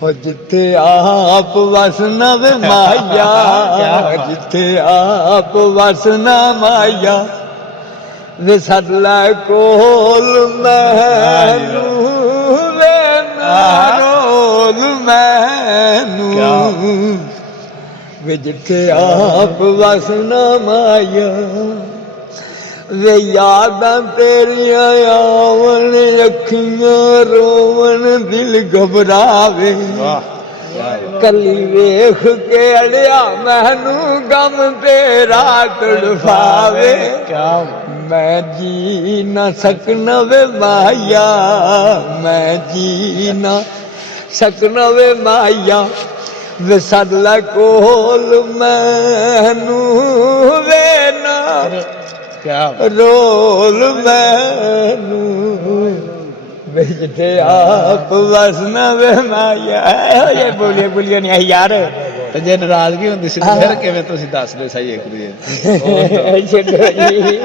जिथे आप वसना वे माया, जिथे आप वसना माया, वे सदला कोल मैनू वे नारोल मैनू, वे जिथे आप वसना माया, वे यादां तेरियां आवन अखियां रोवन दिल घबरावे, कली वेख के अड़िया मैनू गम तेरा तड़फावे, मैं जी न सकना वे माया, मैं जी न सकना वे माया, वे सदला कोल मैनू वे ना रोल मैनू, वे जिथे आप वसना वे माया। ये बोलिए नहीं यार, ਤੇ ਜੇ ਨਾਰਾਜ਼ਗੀ ਹੁੰਦੀ ਸੀ ਫਿਰ ਕਿਵੇਂ ਤੁਸੀਂ ਦੱਸਦੇ ਸਹੀ ਇੱਕ ਦੂਜੇ ਛੱਡੋ ਜੀ।